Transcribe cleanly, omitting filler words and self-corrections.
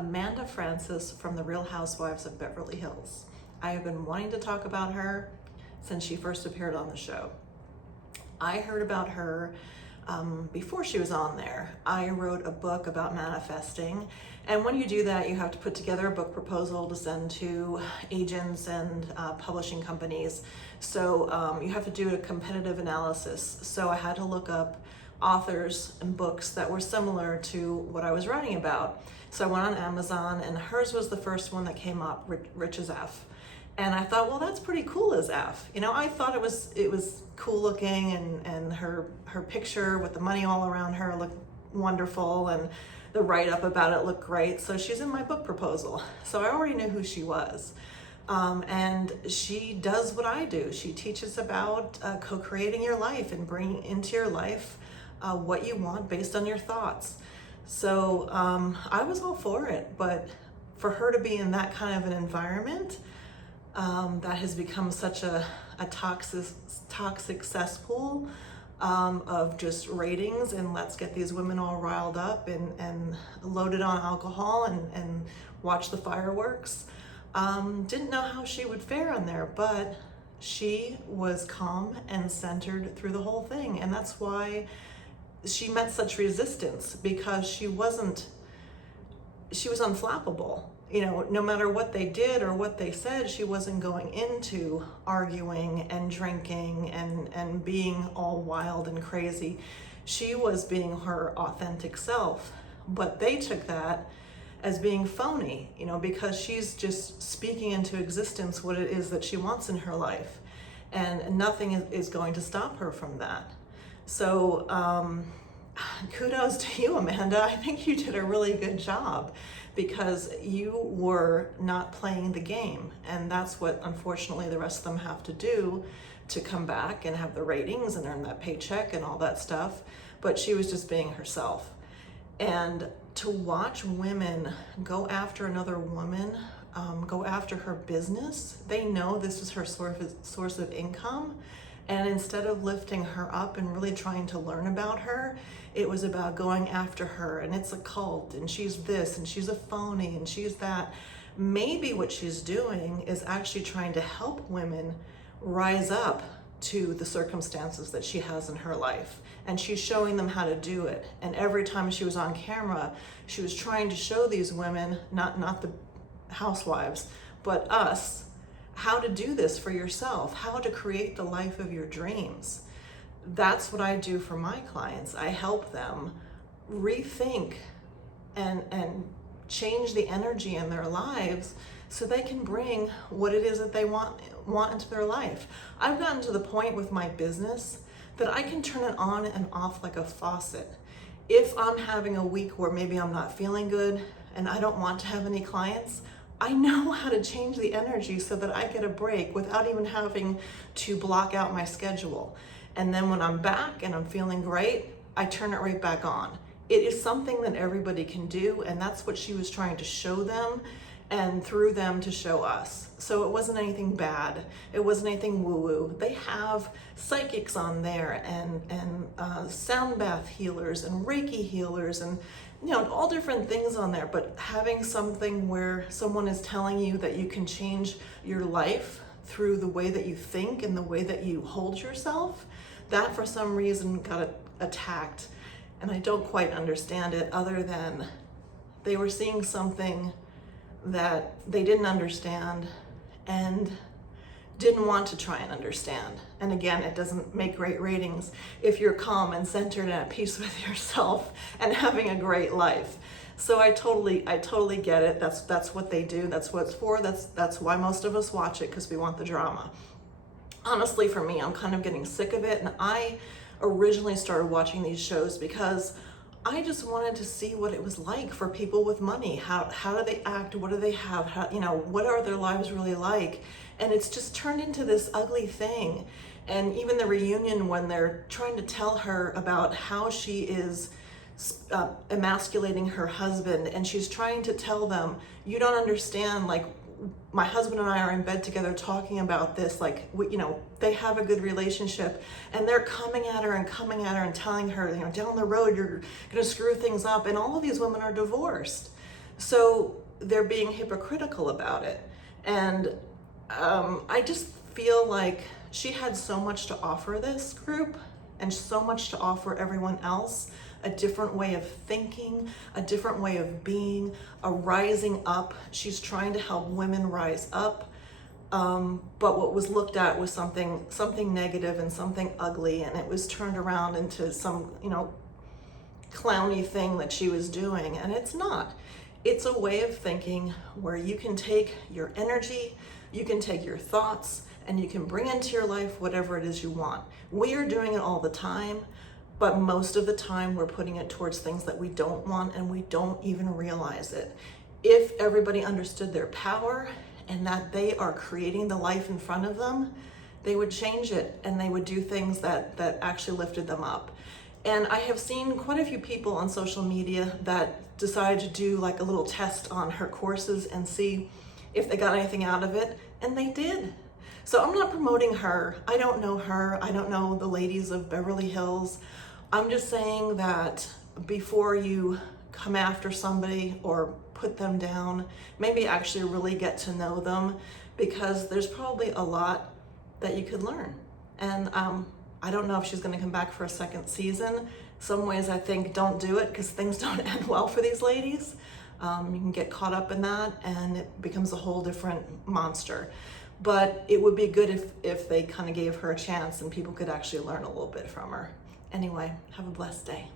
Amanda Francis from the Real Housewives of Beverly Hills. I have been wanting to talk about her since she first appeared on the show. I heard about her before she was on there. I wrote a book about manifesting, and when you do that, you have to put together a book proposal to send to agents and publishing companies. So you have to do a competitive analysis. So I had to look up authors and books that were similar to what I was writing about. So I went on Amazon, and hers was the first one that came up, Rich as F. And I thought, well, that's pretty cool as F. You know, I thought it was cool looking, and her picture with the money all around her looked wonderful, and the write-up about it looked great. So she's in my book proposal. So I already knew who she was. And she does what I do. She teaches about co-creating your life and bringing into your life what you want based on your thoughts. So I was all for it, but for her to be in that kind of an environment that has become such a toxic cesspool of just ratings and let's get these women all riled up and loaded on alcohol and watch the fireworks. Didn't know how she would fare on there, but she was calm and centered through the whole thing. And that's why she met such resistance, because she was unflappable. You know, no matter what they did or what they said, she wasn't going into arguing and drinking and being all wild and crazy. She was being her authentic self, but they took that as being phony, you know, because she's just speaking into existence what it is that she wants in her life, and nothing is going to stop her from that. So kudos to you, Amanda. I think you did a really good job, because you were not playing the game, and that's what unfortunately the rest of them have to do to come back and have the ratings and earn that paycheck and all that stuff. But she was just being herself. And to watch women go after another woman, go after her business, they know this is her source of income, and instead of lifting her up and really trying to learn about her, it was about going after her, and it's a cult, and she's this, and she's a phony, and she's that. Maybe what she's doing is actually trying to help women rise up to the circumstances that she has in her life, and she's showing them how to do it. And every time she was on camera, she was trying to show these women, not the housewives, but us, how to do this for yourself, how to create the life of your dreams. That's what I do for my clients. I help them rethink and change the energy in their lives so they can bring what it is that they want into their life. I've gotten to the point with my business that I can turn it on and off like a faucet. If I'm having a week where maybe I'm not feeling good and I don't want to have any clients, I know how to change the energy so that I get a break without even having to block out my schedule. And then when I'm back and I'm feeling great, I turn it right back on. It is something that everybody can do, and that's what she was trying to show them, and through them to show us. So it wasn't anything bad. It wasn't anything woo-woo. They have psychics on there, and sound bath healers and Reiki healers, and all different things on there. But having something where someone is telling you that you can change your life through the way that you think and the way that you hold yourself, that for some reason got attacked. And I don't quite understand it, other than they were seeing something that they didn't understand and didn't want to try and understand. And again, it doesn't make great ratings if you're calm and centered and at peace with yourself and having a great life. So I totally get it. That's what they do. That's what it's for. That's why most of us watch it, because we want the drama. Honestly, for me, I'm kind of getting sick of it. And I originally started watching these shows because I just wanted to see what it was like for people with money. How do they act? What do they have? What are their lives really like? And it's just turned into this ugly thing. And even the reunion, when they're trying to tell her about how she is emasculating her husband, and she's trying to tell them, you don't understand, like, my husband and I are in bed together talking about this, like, they have a good relationship, and they're coming at her and telling her, down the road you're gonna screw things up, and all of these women are divorced. So they're being hypocritical about it. And I just feel like she had so much to offer this group and so much to offer everyone else, a different way of thinking, a different way of being, a rising up. She's trying to help women rise up. But what was looked at was something negative and something ugly, and it was turned around into some, clowny thing that she was doing, and it's not. It's a way of thinking where you can take your energy, you can take your thoughts, and you can bring into your life whatever it is you want. We are doing it all the time, but most of the time we're putting it towards things that we don't want and we don't even realize it. If everybody understood their power and that they are creating the life in front of them, they would change it and they would do things that actually lifted them up. And I have seen quite a few people on social media that decided to do like a little test on her courses and see if they got anything out of it, and they did. So I'm not promoting her. I don't know her. I don't know the ladies of Beverly Hills. I'm just saying that before you come after somebody or put them down, maybe actually really get to know them, because there's probably a lot that you could learn. And I don't know if she's going to come back for a second season. Some ways I think don't do it because things don't end well for these ladies. You can get caught up in that and it becomes a whole different monster. But it would be good if they kind of gave her a chance and people could actually learn a little bit from her. Anyway, have a blessed day.